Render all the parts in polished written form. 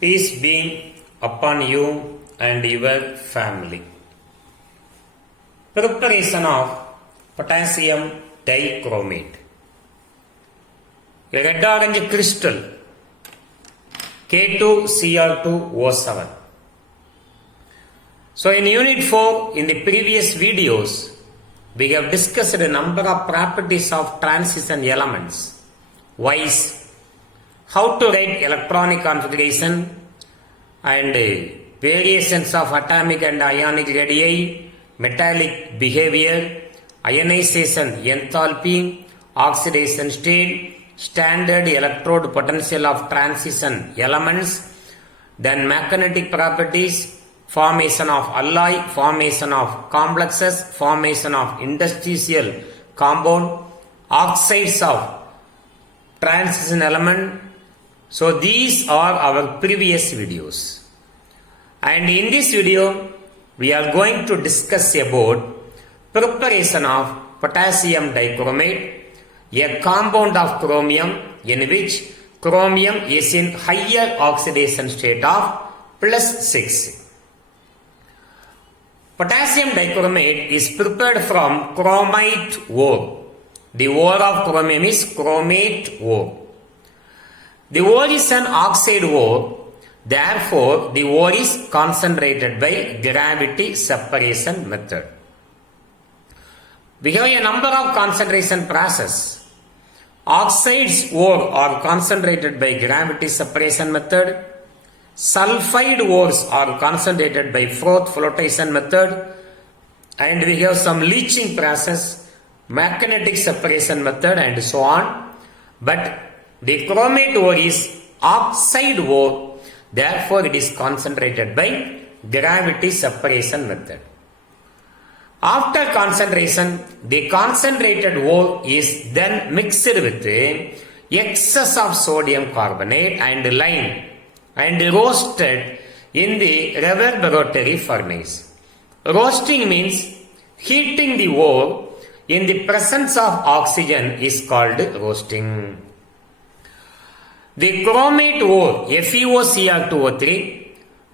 Peace be upon you and your family. Preparation of potassium dichromate. A red orange crystal K2Cr2O7. So in Unit 4, in the previous videos, we have discussed a number of properties of transition elements. Wise, how to write electronic configuration and variations of atomic and ionic radii, metallic behavior, ionization enthalpy, oxidation state, standard electrode potential of transition elements, then magnetic properties, formation of alloy, formation of complexes, formation of interstitial compound, oxides of transition element. So these are our previous videos. And in this video, we are going to discuss about preparation of potassium dichromate, a compound of chromium in which chromium is in higher oxidation state of +6. Potassium dichromate is prepared from chromite ore. The ore of chromium is chromate ore. The ore is an oxide ore, therefore the ore is concentrated by gravity separation method. We have a number of concentration processes. Oxides ore are concentrated by gravity separation method. Sulfide ores are concentrated by froth flotation method. And we have some leaching process, magnetic separation method and so on. But the chromate ore is oxide ore, therefore it is concentrated by gravity separation method. After concentration, the concentrated ore is then mixed with excess of sodium carbonate and lime and roasted in the reverberatory furnace. Roasting means heating the ore in the presence of oxygen is called roasting. The chromate ore FeOCr2O3,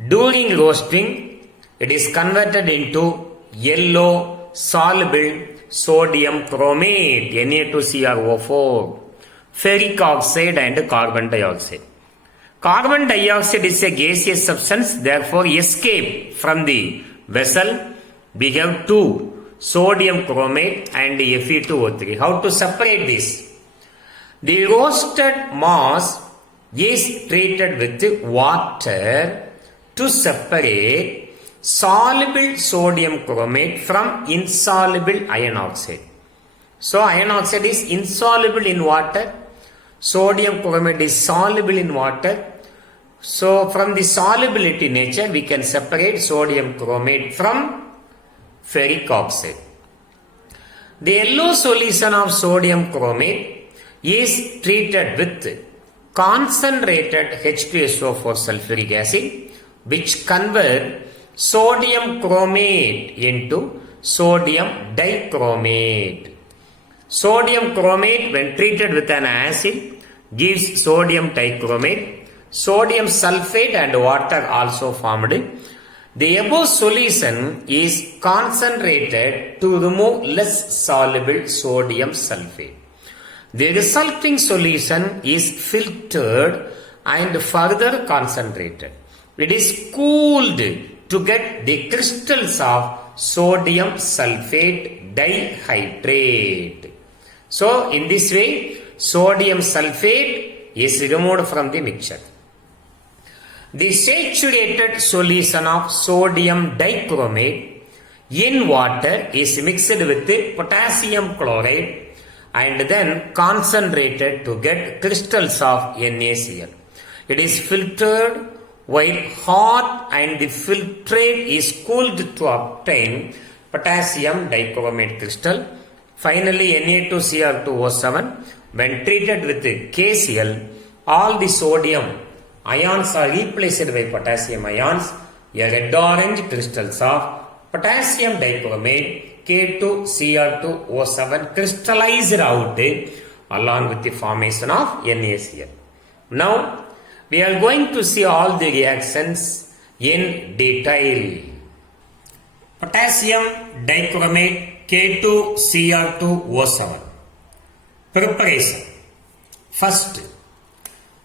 during roasting, it is converted into yellow soluble sodium chromate Na2CrO4, ferric oxide and carbon dioxide. Carbon dioxide is a gaseous substance, therefore escape from the vessel. We have two, sodium chromate and Fe2O3. How to separate this? The roasted mass is treated with water to separate soluble sodium chromate from insoluble iron oxide. So iron oxide is insoluble in water, sodium chromate is soluble in water. So from the solubility nature we can separate sodium chromate from ferric oxide. The yellow solution of sodium chromate is treated with concentrated H2SO4 sulfuric acid, which convert sodium chromate into sodium dichromate. Sodium chromate, when treated with an acid, gives sodium dichromate. Sodium sulfate and water also formed. The above solution is concentrated to remove less soluble sodium sulfate. The resulting solution is filtered and further concentrated. It is cooled to get the crystals of sodium sulfate dihydrate. So in this way, sodium sulfate is removed from the mixture. The saturated solution of sodium dichromate in water is mixed with potassium chloride and then concentrated to get crystals of NaCl. It is filtered while hot and the filtrate is cooled to obtain potassium dichromate crystal. Finally, Na2Cr2O7, when treated with KCl, all the sodium ions are replaced by potassium ions. A red-orange crystals of potassium dichromate K2Cr2O7 crystallized out along with the formation of NaCl. Now, we are going to see all the reactions in detail. Potassium dichromate K2Cr2O7. Preparation. First,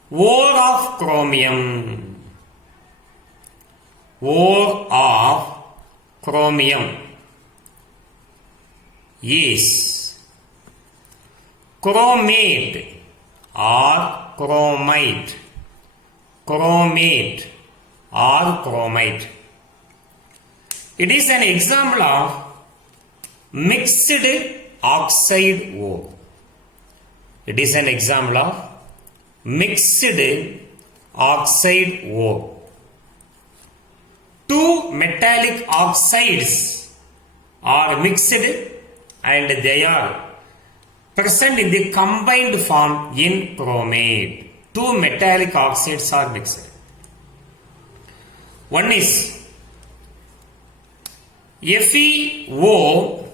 ore of chromium. Ore of chromium is chromate or chromite. Chromate or chromite. It is an example of mixed oxide ore. It is an example of mixed oxide ore. Two metallic oxides are mixed and they are present in the combined form in chromate. Two metallic oxides are mixed. One is FeO,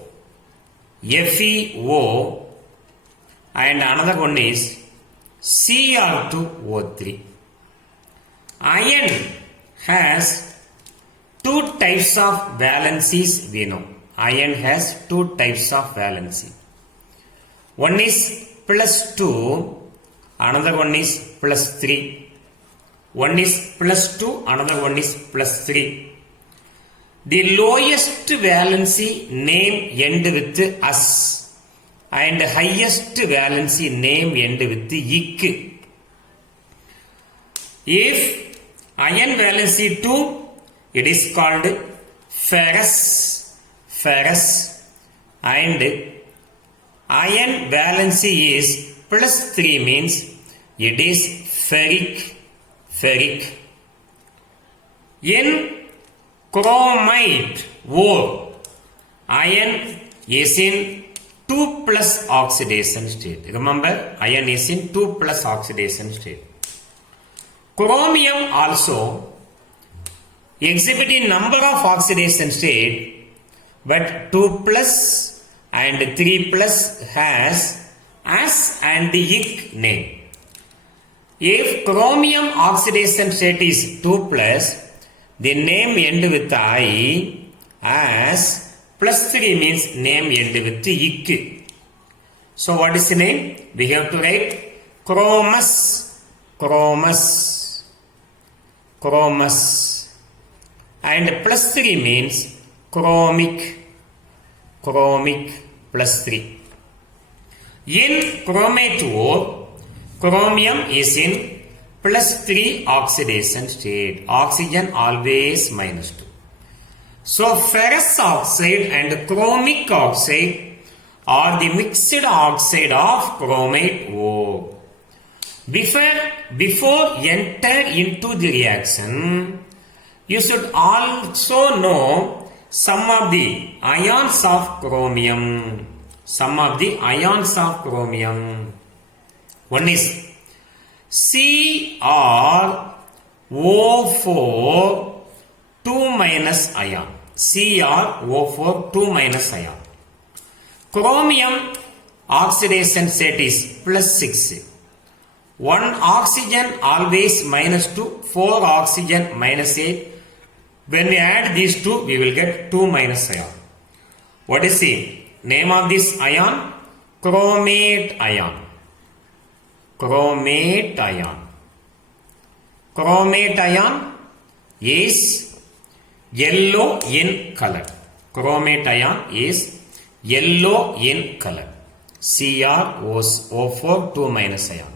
and another one is Cr2O3. Iron has two types of valencies we know. Iron has two types of valency. One is +2, another one is +3. One is +2, another one is +3. The lowest valency name end with S and highest valency name end with ic. If iron valency 2, it is called ferrous, and iron valency is +3 means it is ferric. In chromite ore, iron is in 2+ oxidation state. Remember, iron is in 2+ oxidation state. Chromium also exhibiting number of oxidation state, but 2+ and 3+ has S and the ic name. If chromium oxidation state is 2+, the name end with I, as +3 means name end with ic. So what is the name? We have to write chromous, and +3 means chromic +3. In chromate ore, chromium is in +3 oxidation state. Oxygen always -2. So ferrous oxide and chromic oxide are the mixed oxide of chromate ore. Before enter into the reaction, you should also know some of the ions of chromium. One is CrO4 2- ion. CrO4 2- ion. Chromium oxidation state is +6. One oxygen always -2, 4 oxygen -8. When we add these two, we will get 2- ion. What is the name of this ion? Chromate ion. Chromate ion is yellow in color. Chromate ion is yellow in color. CrO4 2- ion.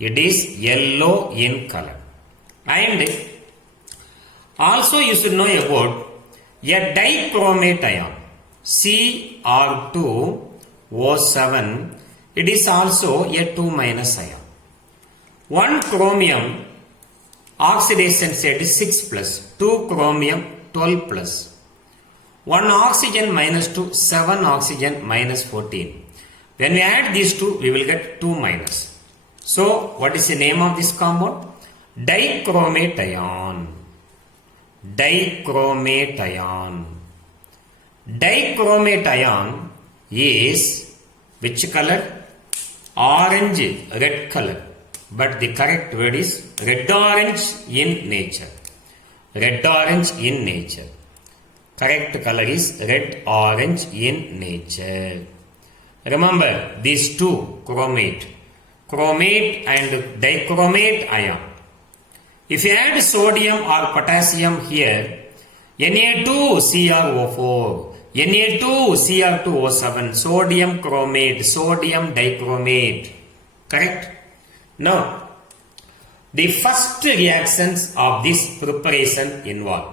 It is yellow in color. And also you should know about a dichromate ion. Cr2O7. It is also a 2- ion. One chromium oxidation state is 6+, 2 chromium 12+. One oxygen -2, 7 oxygen -14. When we add these two, we will get 2-. So, what is the name of this compound? Dichromate ion. Dichromate ion is which color? Orange, red color. But the correct word is red orange in nature. Red orange in nature. Correct color is red orange in nature. Remember these two chromate and dichromate ion. If you add sodium or potassium here, Na2CrO4, Na2Cr2O7, sodium chromate, sodium dichromate. Correct? Now, the first reactions of this preparation involve.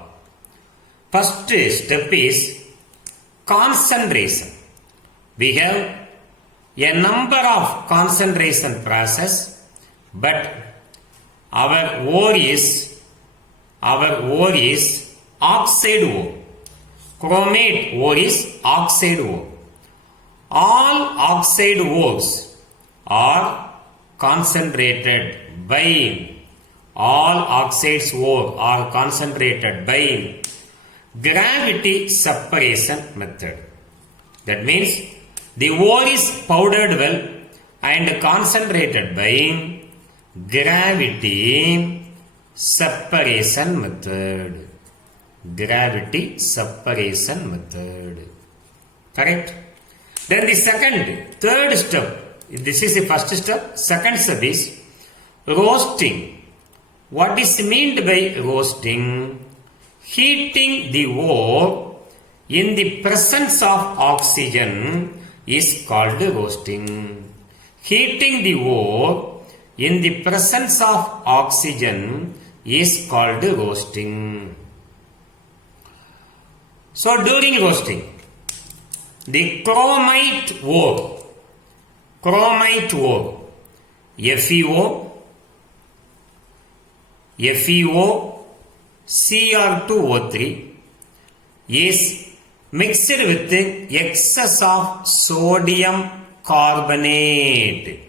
First step is concentration. We have a number of concentration process, but our ore is oxide ore. Chromate ore is oxide ore. All oxide ores are concentrated by gravity separation method. That means the ore is powdered well and concentrated by gravity separation method. Gravity separation method. Correct? Then the third step, this is the first step. Second step is roasting. What is meant by roasting? Heating the ore in the presence of oxygen is called roasting. Heating the ore in the presence of oxygen is called roasting. So during roasting, the chromite ore, FeO, Cr2O3 is mixed with excess of sodium carbonate.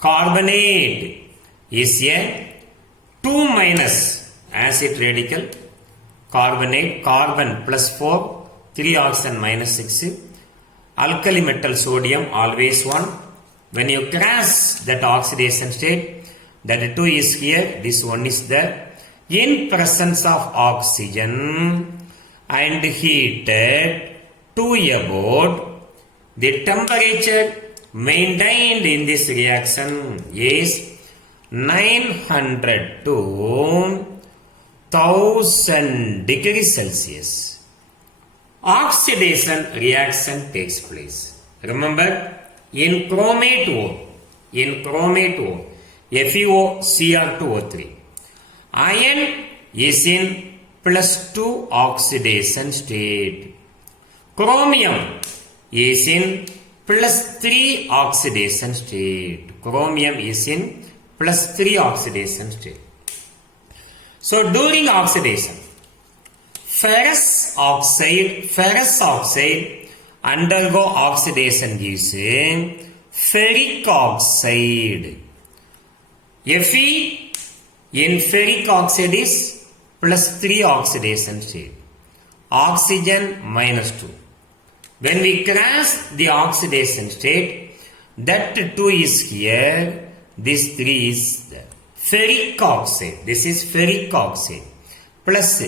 Carbonate is a 2- acid radical. Carbonate, carbon plus 4, 3 oxygen minus 6. Alkali metal sodium always 1. When you cross that oxidation state, that 2 is here, this 1 is there. In presence of oxygen and heated to about, the temperature maintained in this reaction is 900 to 1000 degrees Celsius. Oxidation reaction takes place. Remember, in chromate ore, FeOCr2O3, iron is in +2 oxidation state. Chromium is in +3 oxidation state. Chromium is in +3 oxidation state. So during oxidation, ferrous oxide undergo oxidation gives ferric oxide. Fe in ferric oxide is +3 oxidation state. Oxygen -2. When we cross the oxidation state, that 2 is here, this 3 is there. Ferric oxide, this is ferric oxide. Plus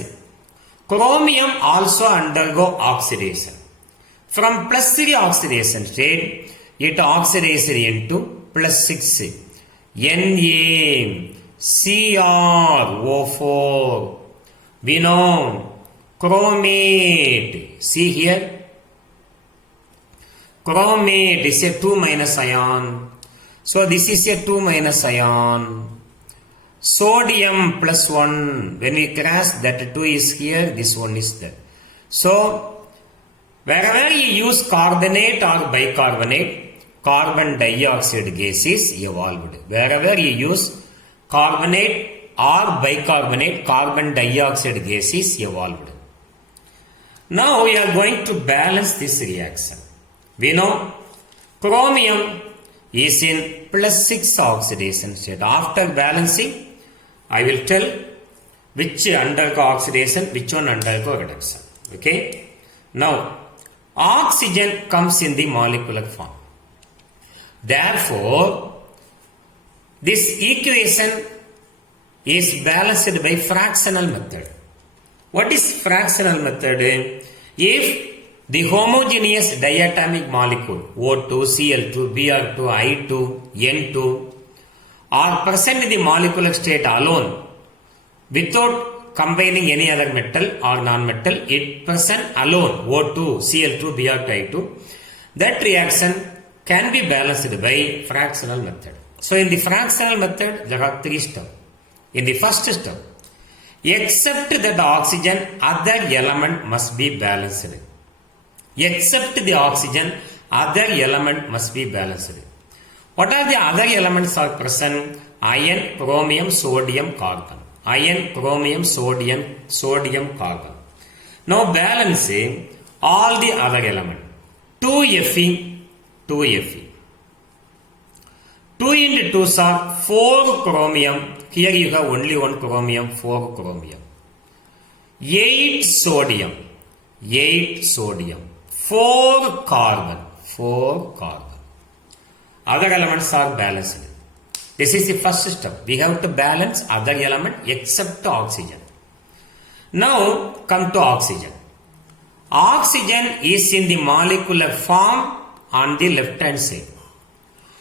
chromium also undergo oxidation. From +3 oxidation state, it oxidizes into +6. NaCrO4. We know chromate. See here. Chromate is a 2- ion. So this is a 2- ion. Sodium +1. When we cross, that 2 is here, this 1 is there. So wherever you use carbonate or bicarbonate, carbon dioxide gas is evolved. Wherever you use carbonate or bicarbonate, carbon dioxide gas is evolved. Now we are going to balance this reaction. We know chromium is in +6 oxidation state. After balancing, I will tell which undergo oxidation, which one undergo reduction. Okay. Now, oxygen comes in the molecular form. Therefore, this equation is balanced by fractional method. What is fractional method? If the homogeneous diatomic molecule O2, Cl2, Br2, I2, N2 are present in the molecular state alone without combining any other metal or non-metal, it present alone O2, Cl2, Br2, I2, that reaction can be balanced by fractional method. So in the fractional method there are three steps. In the first step, except that the oxygen other element must be balanced. Except the oxygen, other element must be balanced. What are the other elements are present? Iron, chromium, sodium, carbon. Iron, chromium, sodium, carbon. Now balancing all the other elements. 2Fe, 2Fe. 2 into 2 are 4 chromium. Here you have only one chromium, 4 chromium. 8 sodium, 8 sodium. 4 carbon, 4 carbon. Other elements are balanced. This is the first step. We have to balance other element except oxygen. Now come to oxygen. Oxygen is in the molecular form on the left hand side.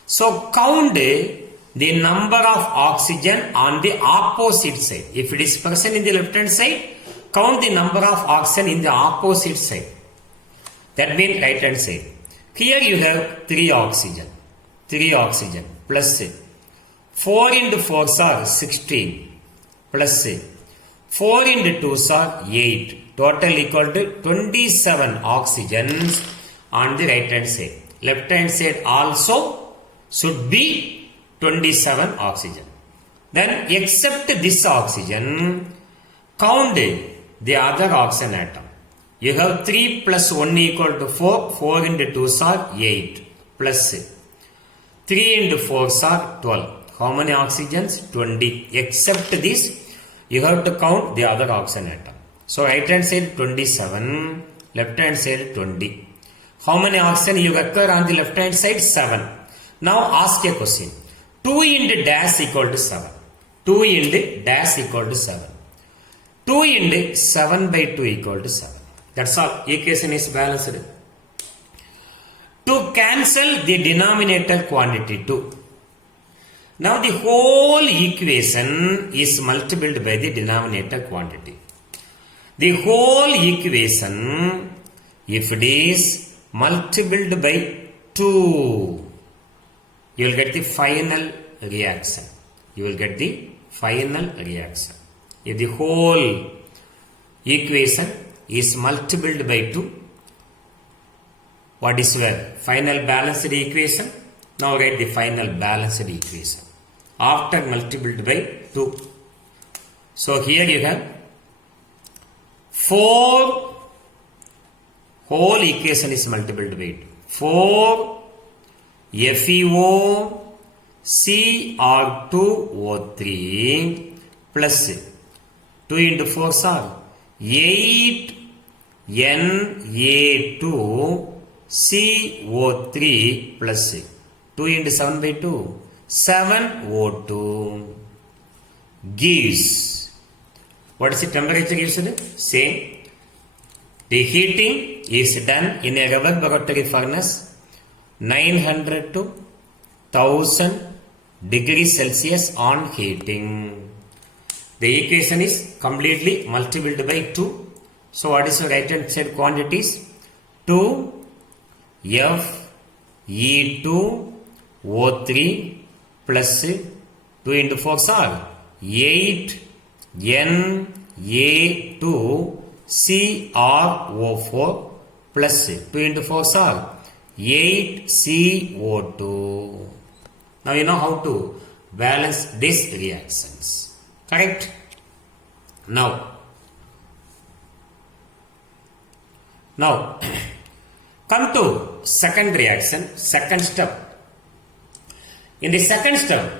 So count the number of oxygen on the opposite side. If it is present in the left hand side, count the number of oxygen in the opposite side. That means right hand side. Here you have 3 oxygen. 3 oxygen plus 4 into 4 are 16 plus 4 into 2 are 8. Total equal to 27 oxygens on the right hand side. Left hand side also should be 27 oxygen. Then except this oxygen, count the other oxygen atom. You have 3 plus 1 equal to 4. 4 into 2 are 8 plus 3 into 4 are 12. How many oxygens? 20. Except this, you have to count the other oxygen atom. So right hand side 27, left hand side 20. How many oxygen you occur on the left hand side? 7. Now ask a question. 2 into dash equal to 7. 2 into dash equal to 7. 2 into 7 by 2 equal to 7. That's all. Equation is balanced. To cancel the denominator quantity 2. Now the whole equation is multiplied by the denominator quantity. The whole equation, if it is multiplied by 2, you will get the final reaction. You will get the final reaction. If the whole equation is multiplied by 2, what is your final balanced equation? Now write the final balanced equation after multiplied by 2. So here you have 4, whole equation is multiplied by 2. 4 FeO Cr2O3 plus 2 into 4 are 8 Na2CO3 plus 2 into 7 by 2, 7O2 gives, what is the temperature gives? Same. The heating is done in a laboratory furnace 900 to 1000 degrees Celsius on heating. The equation is completely multiplied by 2. So what is the right hand side quantities? 2 Fe2O3 plus 2 into 4 are 8 Na2CrO4 plus 2 into 4 are 8 CO2. Now you know how to balance these reactions. Correct? Now come to second reaction, second step. In the second step,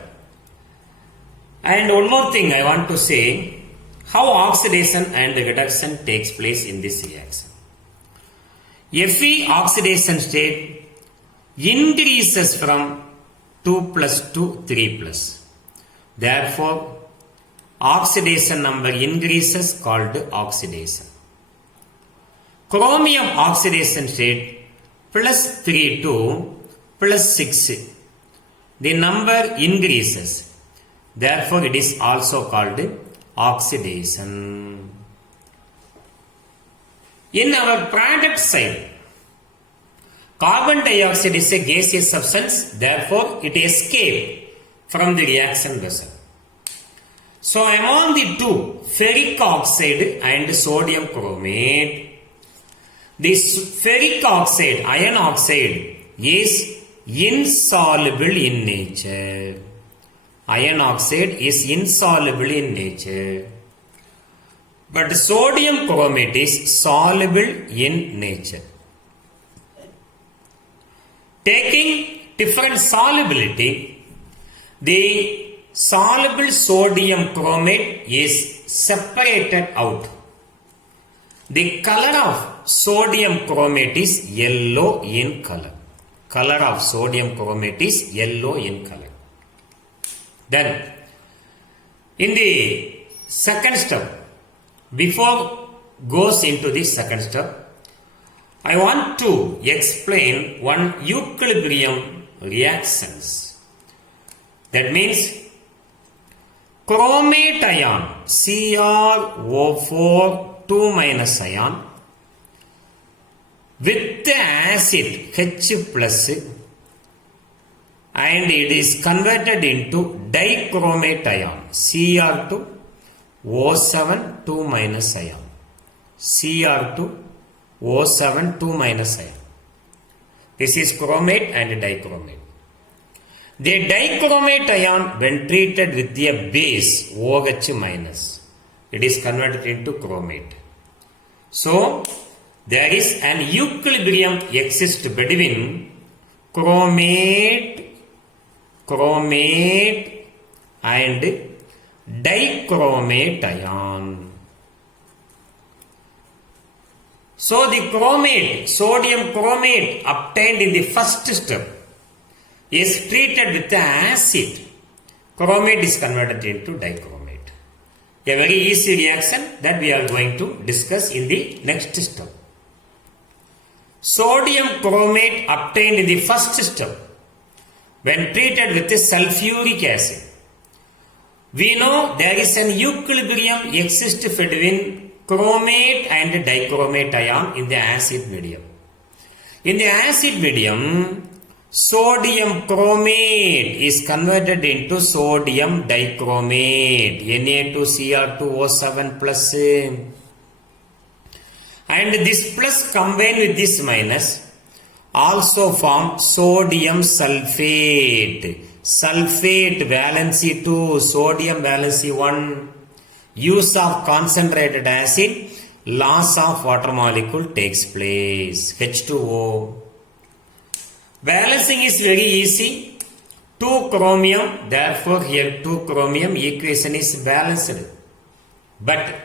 and one more thing I want to say, how oxidation and reduction takes place in this reaction. Fe oxidation state increases from 2 plus to 3 plus. Therefore, oxidation number increases called oxidation. Chromium oxidation state plus 3 to plus 6. The number increases. Therefore, it is also called oxidation. In our product side, carbon dioxide is a gaseous substance. Therefore, it escapes from the reaction vessel. So, among the two, ferric oxide and sodium chromate, the ferric oxide, iron oxide, is insoluble in nature. Iron oxide is insoluble in nature. But sodium chromate is soluble in nature. Taking different solubility, the soluble sodium chromate is separated out. The color of sodium chromate is yellow in color. Color of sodium chromate is yellow in color. Then, in the second step, before goes into the second step, I want to explain one equilibrium reactions. That means chromate ion CrO4 2 minus ion with the acid H plus and it is converted into dichromate ion Cr2 O7 2 minus ion. Cr2 O7 2 minus ion. This is chromate and dichromate. The dichromate ion, when treated with a base OH minus, it is converted into chromate. So, there is an equilibrium exists between chromate and dichromate ion. So the chromate, sodium chromate obtained in the first step is treated with the acid. Chromate is converted into dichromate. A very easy reaction that we are going to discuss in the next step. Sodium chromate obtained in the first step when treated with the sulfuric acid. We know there is an equilibrium exists between chromate and dichromate ion in the acid medium. In the acid medium, sodium chromate is converted into sodium dichromate, Na2Cr2O7 plus. And this plus combined with this minus also form sodium sulfate. Sulfate valency 2, sodium valency 1. Use of concentrated acid, loss of water molecule takes place. H2O. Balancing is very easy. 2 chromium, therefore here 2 chromium equation is balanced. But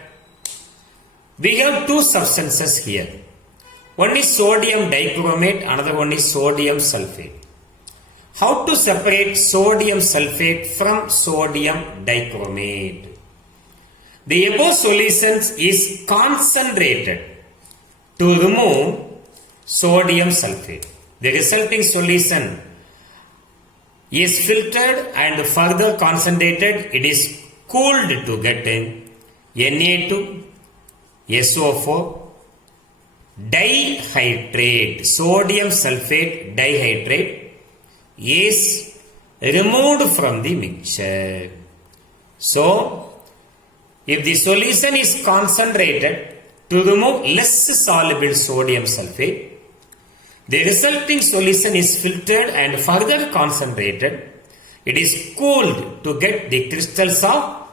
we have two substances here. One is sodium dichromate, another one is sodium sulfate. How to separate sodium sulfate from sodium dichromate? The above solutions is concentrated to remove sodium sulfate. The resulting solution is filtered and further concentrated. It is cooled to get Na2SO4 dihydrate, sodium sulfate dihydrate is removed from the mixture. So, if the solution is concentrated to remove less soluble sodium sulfate, the resulting solution is filtered and further concentrated. It is cooled to get the crystals of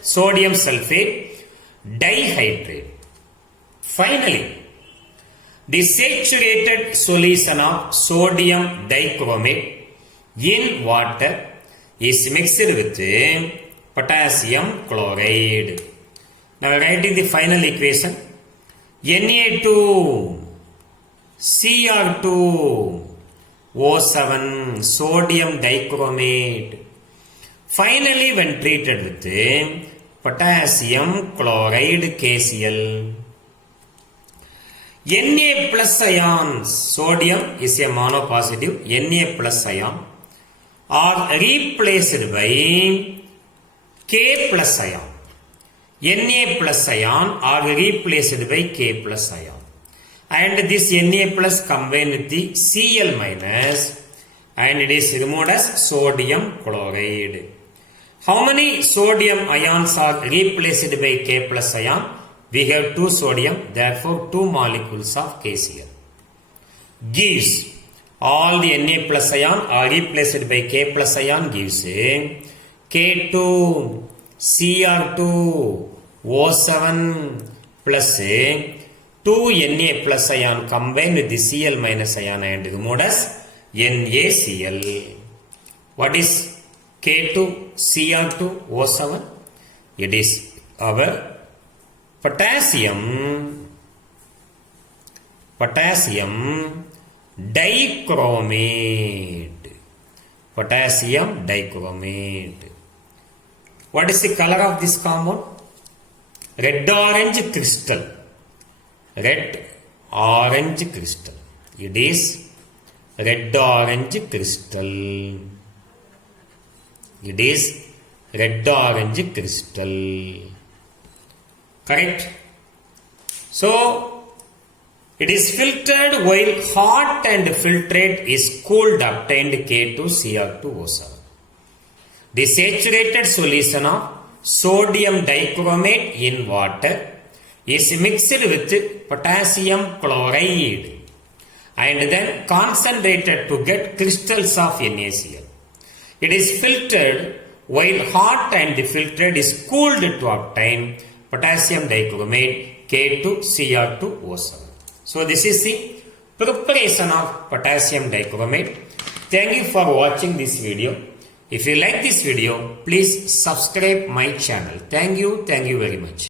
sodium sulfate dihydrate. Finally, the saturated solution of sodium dichromate in water is mixed with potassium chloride. Now writing the final equation, Na2Cr2O7 sodium dichromate. Finally, when treated with potassium chloride KCl. Na plus ions, sodium is a monopositive, Na plus ion are replaced by K plus ion. Na plus ion are replaced by K plus ion. And this Na plus combined with the Cl minus and it is removed as sodium chloride. How many sodium ions are replaced by K plus ion? We have 2 sodium, therefore 2 molecules of KCl. Gives all the Na plus ion are replaced by K plus ion gives K2 Cr2 O7 plus 2 Na plus ion combined with the Cl minus ion and removed as NaCl. What is K2 Cr2 O7? It is our potassium dichromate. Potassium dichromate. What is the color of this compound? Red orange crystal. Red orange crystal. It is red orange crystal. It is red orange crystal. Correct? So, it is filtered while hot and filtrate is cooled obtained K2Cr2O7. The saturated solution of sodium dichromate in water is mixed with potassium chloride and then concentrated to get crystals of NaCl. It is filtered while hot and filtered is cooled to obtain potassium dichromate K2Cr2O7. So this is the preparation of potassium dichromate. Thank you for watching this video. If you like this video, please subscribe my channel. Thank you very much.